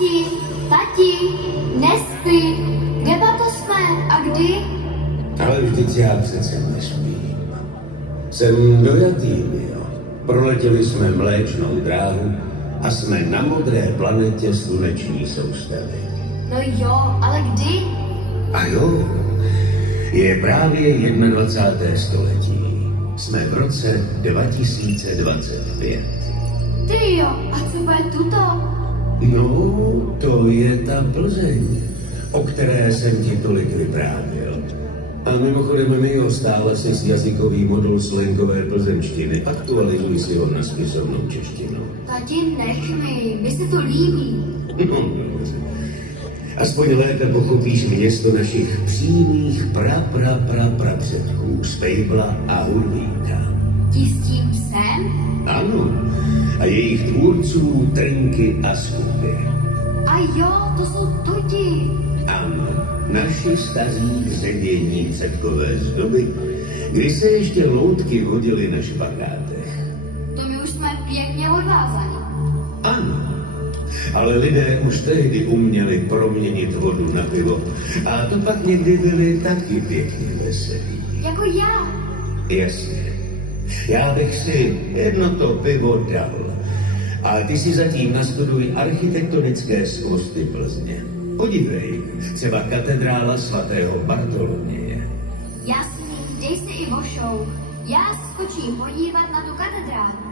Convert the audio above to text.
Tati, nespí, kde to jsme a kdy? Ale vždyť já přece nespím. Jsem dojatý, jo. Proletěli jsme Mléčnou dráhu a jsme na modré planetě sluneční soustavy. No jo, ale kdy? A jo, je právě 21. století. Jsme v roce 2025. Ty jo, a co bude tuto? No, to je ta Plzeň, o které jsem ti tolik vyprávěl. A mimochodem, Mio, stále si jazykový modul slangové plzeňštiny. Aktualizuj si ho na spisovnou češtinu. Tati, nech mi se to líbí. No, dobře. Aspoň lépe pochopíš město našich přímých prapředků z Pejbla a Hurvíka. Ti s tím psem? Ano, a jejich tvůrců Trnky a Skupy. A jo, to jsou tuti. Ano, naši staří hředění předkové z doby, kdy se ještě loutky vodily na špagátech. To my už jsme pěkně odvázaní. Ano, ale lidé už tehdy uměli proměnit vodu na pivo. A to pak někdy byli taky pěkně veselí. Jako já. Jasně. Já bych si jedno to pivo dal. A ty si zatím nastuduj architektonické skvosty Plzně. Podívej, třeba katedrála svatého Bartoloměje. Jasný, dej si i vošou. Já skočím podívat na tu katedrálu.